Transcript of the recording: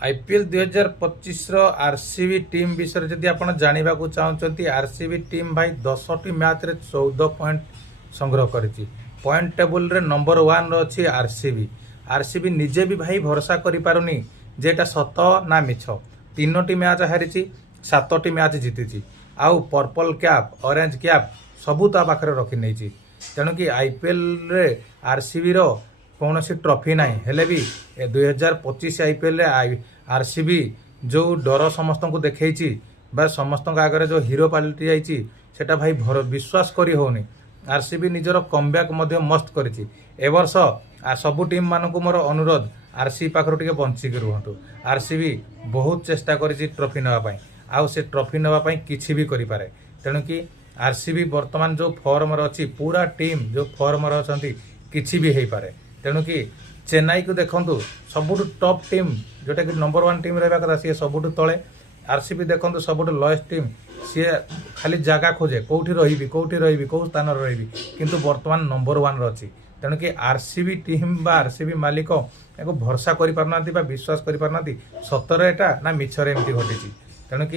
IPL 2025 RCB team विषय जदि आप जानवा चाहते आरसीबी टीम भाई 10टी मैच रे 14 पॉइंट संग्रह करिछि। पॉइंट टेबुल रे नंबर 1 अच्छी आरसीबी। आरसीबी निजे भी भाई भरोसा करि पारुनी जे एटा सत ना मिछ। 3टी मैच हारिछि, 7टी मैच जीतिछि। आउ पर्पल कैप ऑरेंज कैप सबू ता पाखरे रखि नेछि। तेणु कि आईपीएल रे आरसीबी रो कौन सी ट्रॉफी ना हेले भी 2025 आईपीएल आरसीबी जो डर समस्त को देखी बा समस्त आगे जो हीरो पालटी जाइए सेटा भाई विश्वास करी होनी। आरसीबी निजर कमब्याक मस्त करिछि। ए वर्ष सबु टीम मानक मोर अनुरोध आरसीबी पाखर टिके बंचिक रुहतु। आरसीबी बहुत चेष्टा करिछि ट्रॉफी नेबा आउ से ट्रॉफी नेबा किछि भी करि पारे। तेणु कि आरसीबी वर्तमान जो फॉर्म अच्छी पूरा टीम जो फॉर्म अच्छी किछि भी हो पारे। तेणु कि चेन्नई को देखु सबुठ टॉप टीम जोटा कि नंबर 1 टीम रहा कथा सी सबुठ तले। आरसीबी देखु सबुठ लोएस्ट टीम सी खाली जगह खोजे कौटी रही कौ स्थान रही किंतु वर्तमान नंबर 1 अच्छी। तेणु कि आरसीबी टीम बा आरसीबी मालिक भरोसा कर विश्वास कर सतरे एटा ना मिछरे एमती घटी। तेणु कि